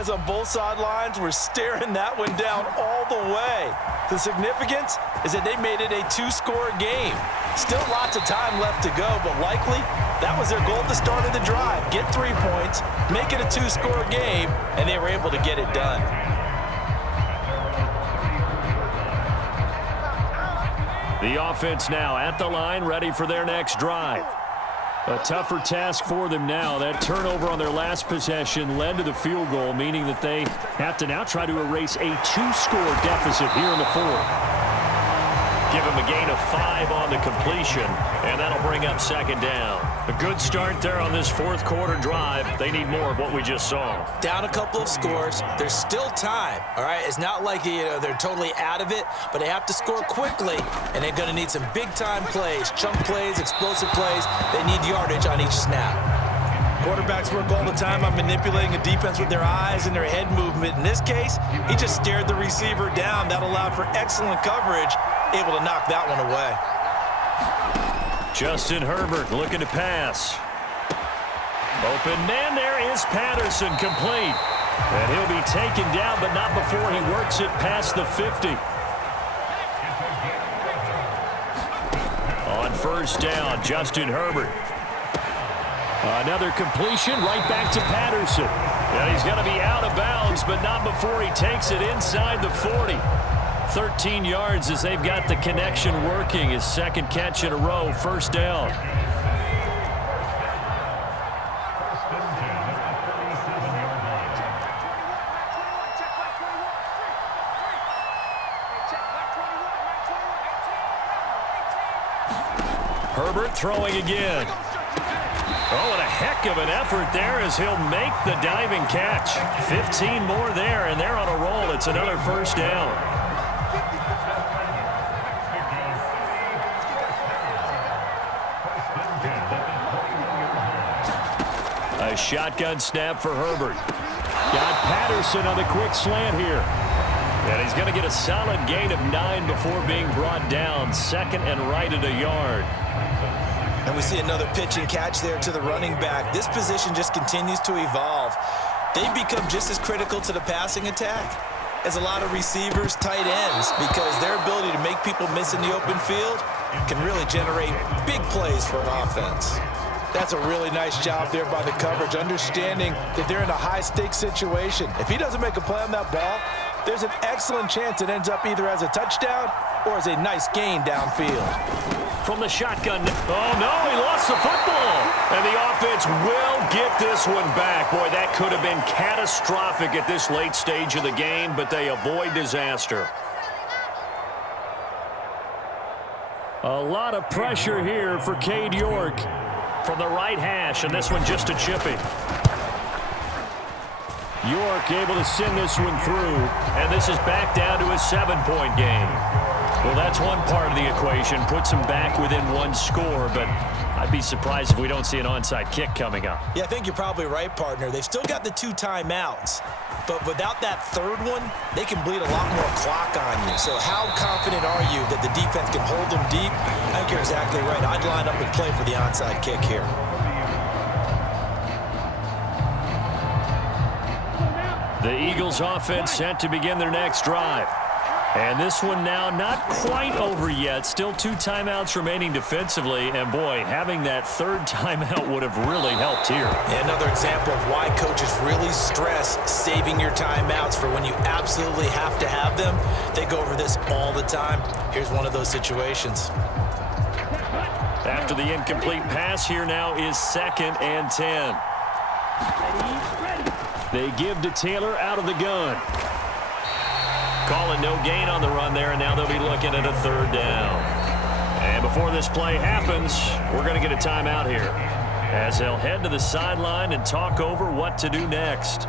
guys on both sidelines were staring that one down all the way. The significance is that they made it a two-score game. Still lots of time left to go, but likely that was their goal at the start of the drive. Get 3 points, make it a two-score game, and they were able to get it done. The offense now at the line, ready for their next drive. A tougher task for them now. That turnover on their last possession led to the field goal, meaning that they have to now try to erase a two-score deficit here in the fourth. Give him a gain of 5 on the completion, and that'll bring up second down. A good start there on this fourth quarter drive. They need more of what we just saw. Down a couple of scores. There's still time, all right? It's not like, they're totally out of it, but they have to score quickly, and they're going to need some big-time plays, chunk plays, explosive plays. They need yardage on each snap. Quarterbacks work all the time on manipulating a defense with their eyes and their head movement. In this case, he just stared the receiver down. That allowed for excellent coverage, able to knock that one away. Justin Herbert looking to pass. Open man, there is Patterson, complete. And he'll be taken down, but not before he works it past the 50. On first down, Justin Herbert. Another completion right back to Patterson. And he's going to be out of bounds, but not before he takes it inside the 40. 13 yards as they've got the connection working. His second catch in a row, first down. Herbert throwing again. Oh, and a heck of an effort there as he'll make the diving catch. 15 more there, and they're on a roll. It's another first down. A shotgun snap for Herbert. Got Patterson on the quick slant here. And he's going to get a solid gain of 9 before being brought down. Second and right at a yard. And we see another pitch and catch there to the running back. This position just continues to evolve. They become just as critical to the passing attack as a lot of receivers, tight ends, because their ability to make people miss in the open field can really generate big plays for an offense. That's a really nice job there by the coverage, understanding that they're in a high-stakes situation. If he doesn't make a play on that ball, there's an excellent chance it ends up either as a touchdown or as a nice gain downfield. From the shotgun. Oh, no, he lost the football. And the offense will get this one back. Boy, that could have been catastrophic at this late stage of the game, but they avoid disaster. A lot of pressure here for Cade York from the right hash, and this one just a chippy. York able to send this one through, and this is back down to a 7-point game. Well, that's one part of the equation, puts them back within one score, but I'd be surprised if we don't see an onside kick coming up. Yeah, I think you're probably right, partner. They've still got the 2 timeouts, but without that third one, they can bleed a lot more clock on you. So how confident are you that the defense can hold them deep? I think you're exactly right. I'd line up and play for the onside kick here. The Eagles offense set to begin their next drive. And this one now not quite over yet. Still 2 timeouts remaining defensively. And, boy, having that third timeout would have really helped here. Yeah, another example of why coaches really stress saving your timeouts for when you absolutely have to have them. They go over this all the time. Here's one of those situations. After the incomplete pass, here now is 2nd and 10. They give to Taylor out of the gun. Calling no gain on the run there, and now they'll be looking at a 3rd down. And before this play happens, we're going to get a timeout here as they'll head to the sideline and talk over what to do next.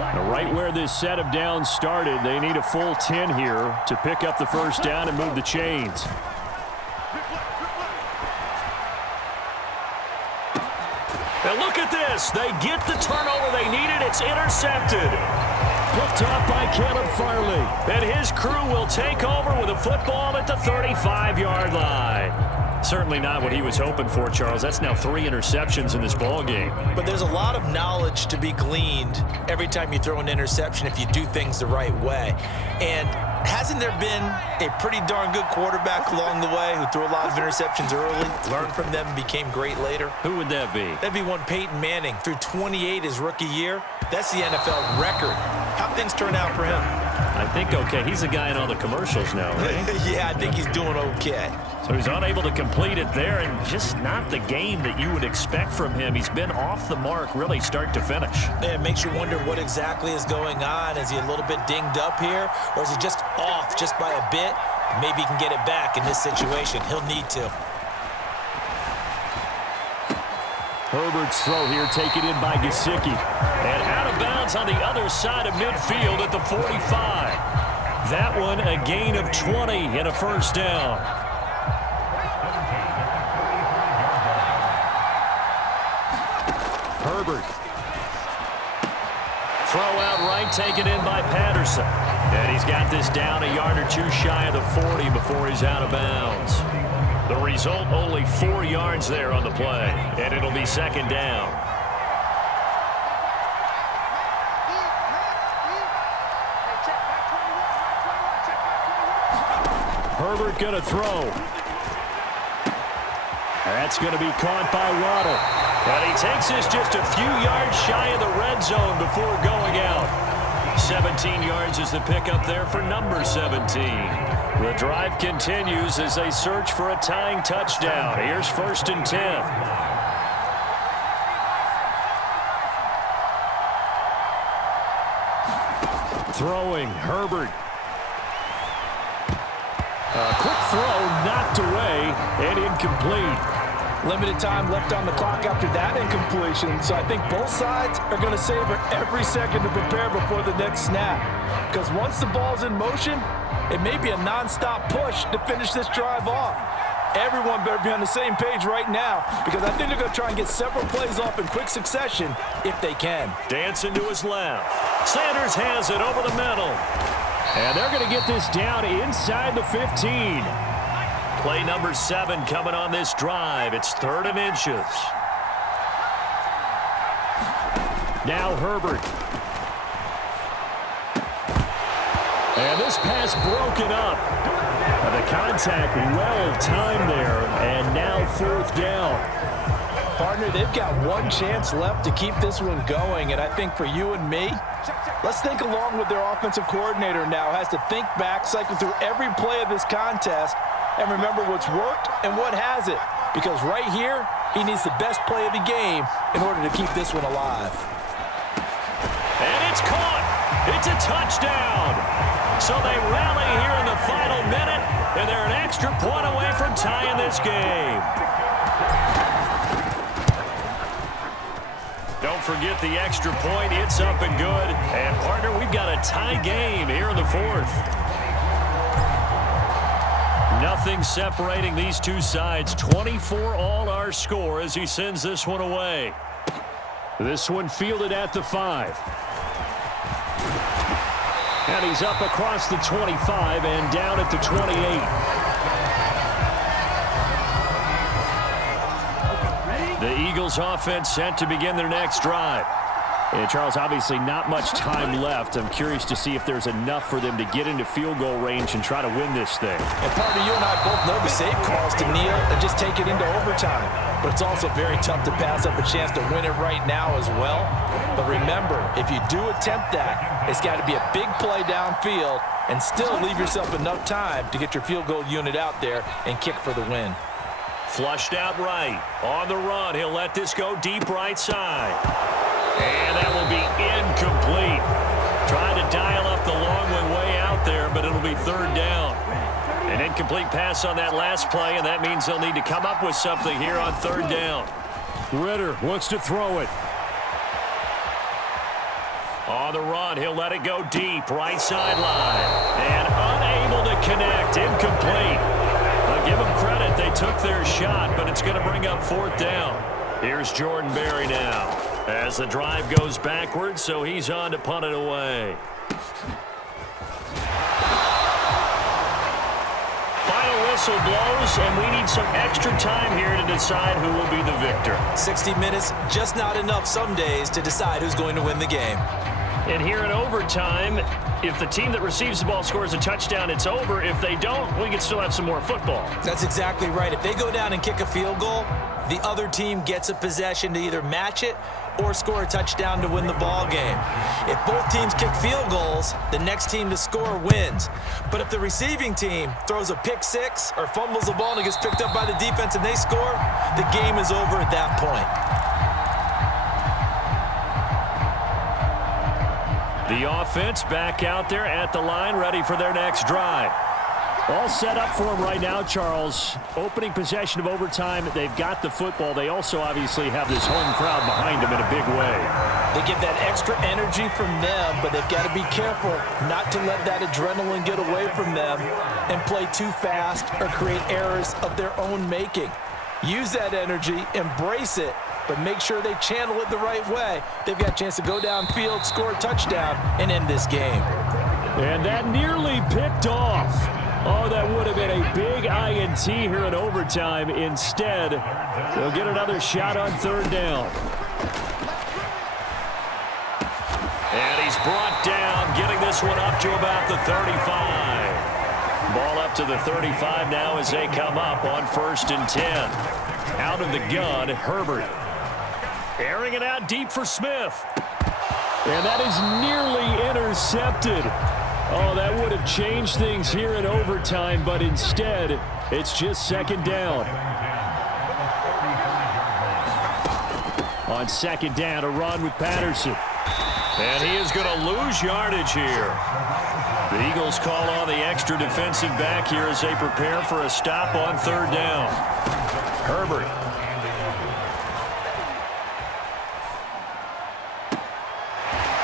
Now, right where this set of downs started, they need a full 10 here to pick up the first down and move the chains. And look at this. They get the turnover they needed. It's intercepted. Picked off by Caleb Farley. And his crew will take over with a football at the 35-yard line. Certainly not what he was hoping for, Charles. That's now 3 interceptions in this ball game. But there's a lot of knowledge to be gleaned every time you throw an interception if you do things the right way. And hasn't there been a pretty darn good quarterback along the way who threw a lot of interceptions early, learned from them, and became great later? Who would that be? That'd be one Peyton Manning. Threw 28 his rookie year. That's the NFL record. How'd things turn out for him? I think okay. He's the guy in all the commercials now, right? Yeah, I think he's doing okay. So he's unable to complete it there, and just not the game that you would expect from him. He's been off the mark really start to finish. Yeah, it makes you wonder what exactly is going on. Is he a little bit dinged up here, or is he just off just by a bit? Maybe he can get it back in this situation. He'll need to. Herbert's throw here taken in by Gesicki. And out of bounds on the other side of midfield at the 45. That one a gain of 20 and a first down. Herbert. Throw out right, taken in by Patterson. And he's got this down a yard or two shy of the 40 before he's out of bounds. The result, only 4 yards there on the play. And it'll be second down. Herbert going to throw. That's going to be caught by Waddle. But he takes this just a few yards shy of the red zone before going out. 17 yards is the pickup there for number 17. The drive continues as they search for a tying touchdown. Here's 1st and 10. Throwing, Herbert. A quick throw knocked away and incomplete. Limited time left on the clock after that incompletion, so I think both sides are going to savor every second to prepare before the next snap. Because once the ball's in motion, it may be a non-stop push to finish this drive off. Everyone better be on the same page right now, because I think they're going to try and get several plays off in quick succession if they can. Dancing to his left. Sanders has it over the middle. And they're going to get this down inside the 15. Play number 7 coming on this drive. It's 3rd and inches. Now Herbert. And this pass broken up. The contact well timed there. And now 4th down. Partner, they've got one chance left to keep this one going, and I think for you and me, let's think along with their offensive coordinator now. Has to think back, cycle through every play of this contest, and remember what's worked and what hasn't. Because right here, he needs the best play of the game in order to keep this one alive. And it's caught. It's a touchdown. So they rally here in the final minute, and they're an extra point away from tying this game. Don't forget the extra point. It's up and good. And, partner, we've got a tie game here in the 4th. Nothing separating these two sides. 24 all our score as he sends this one away. This one fielded at the 5. And he's up across the 25 and down at the 28. The Eagles offense set to begin their next drive. And Charles, obviously not much time left. I'm curious to see if there's enough for them to get into field goal range and try to win this thing. And partner, you and I both know the save calls to kneel and just take it into overtime. But it's also very tough to pass up a chance to win it right now as well. But remember, if you do attempt that, it's got to be a big play downfield and still leave yourself enough time to get your field goal unit out there and kick for the win. Flushed out right. On the run, he'll let this go deep right side. And that will be incomplete. Trying to dial up the long one way out there, but it'll be 3rd down. An incomplete pass on that last play, and that means they'll need to come up with something here on 3rd down. Ritter wants to throw it. On the run, he'll let it go deep, right sideline. And unable to connect, incomplete. I'll give them credit, they took their shot, but it's going to bring up 4th down. Here's Jordan Berry now. As the drive goes backwards, so he's on to punt it away. Final the whistle blows, and we need some extra time here to decide who will be the victor. 60 minutes, just not enough some days to decide who's going to win the game. And here in overtime, if the team that receives the ball scores a touchdown, it's over. If they don't, we can still have some more football. That's exactly right. If they go down and kick a field goal, the other team gets a possession to either match it or score a touchdown to win the ball game. If both teams kick field goals, the next team to score wins. But if the receiving team throws a pick six or fumbles the ball and it gets picked up by the defense and they score, the game is over at that point. The offense back out there at the line, ready for their next drive. All set up for them right now, Charles. Opening possession of overtime. They've got the football. They also obviously have this home crowd behind them in a big way. They get that extra energy from them, but they've got to be careful not to let that adrenaline get away from them and play too fast or create errors of their own making. Use that energy, embrace it, but make sure they channel it the right way. They've got a chance to go downfield, score a touchdown, and end this game. And that nearly picked off. Oh, that would have been a big INT here in overtime. Instead, they'll get another shot on third down. And he's brought down, getting this one up to about the 35. Ball up to the 35 now as they come up on 1st and 10. Out of the gun, Herbert. Airing it out deep for Smith. And that is nearly intercepted. Oh, that would have changed things here in overtime, but instead, it's just 2nd down. On 2nd down, a run with Patterson. And he is going to lose yardage here. The Eagles call on the extra defensive back here as they prepare for a stop on 3rd down. Herbert.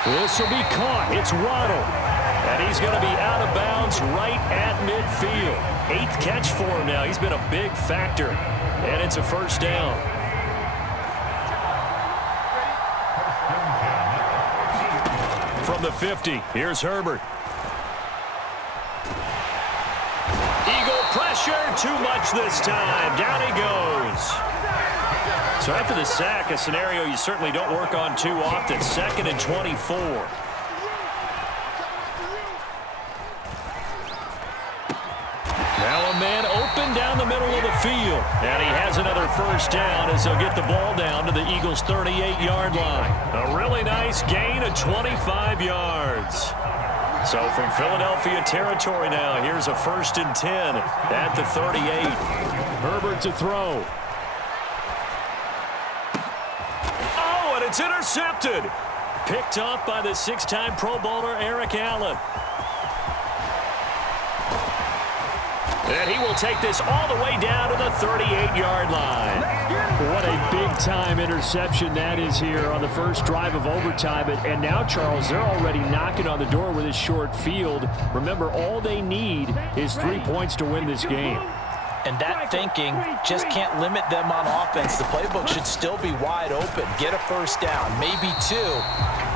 This will be caught. It's Waddle. And he's going to be out of bounds right at midfield. 8th catch for him now. He's been a big factor. And it's a 1st down. From the 50, here's Herbert. Eagle pressure, too much this time. Down he goes. So after the sack, a scenario you certainly don't work on too often. 2nd and 24. Now a man open down the middle of the field. And he has another 1st down as they'll get the ball down to the Eagles' 38-yard line. A really nice gain of 25 yards. So from Philadelphia territory now, here's a 1st and 10 at the 38. Herbert to throw. Oh, and it's intercepted. Picked off by the 6-time Pro Bowler Eric Allen. And he will take this all the way down to the 38-yard line. What a big-time interception that is here on the first drive of overtime. And now, Charles, they're already knocking on the door with this short field. Remember, all they need is 3 points to win this game. And that thinking just can't limit them on offense. The playbook should still be wide open. Get a 1st down, maybe 2.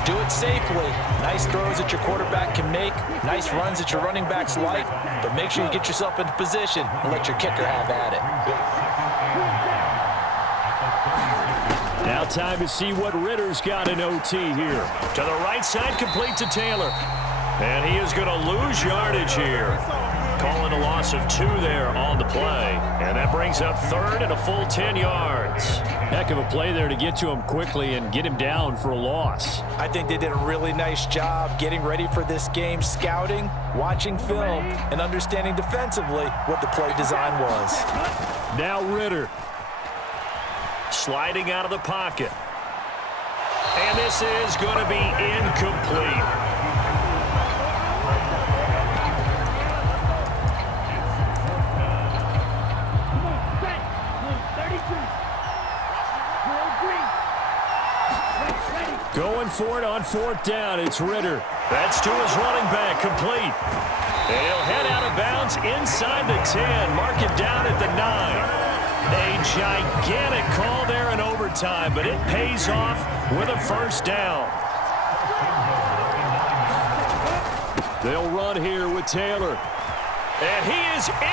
Do it safely. Nice throws that your quarterback can make. Nice runs that your running backs like. But make sure you get yourself into position and let your kicker have at it. Now time to see what Ritter's got in OT here. To the right side, complete to Taylor. And he is going to lose yardage here. Calling a loss of 2 there on the play. And that brings up 3rd and a full 10 yards. Heck of a play there to get to him quickly and get him down for a loss. I think they did a really nice job getting ready for this game, scouting, watching film, and understanding defensively what the play design was. Now Ritter. Sliding out of the pocket. And this is going to be incomplete. Going for it on 4th down. It's Ritter. That's to his running back. Complete. And he'll head out of bounds inside the 10. Mark it down at the 9. A gigantic call there in overtime, but it pays off with a 1st down. They'll run here with Taylor. And he is in.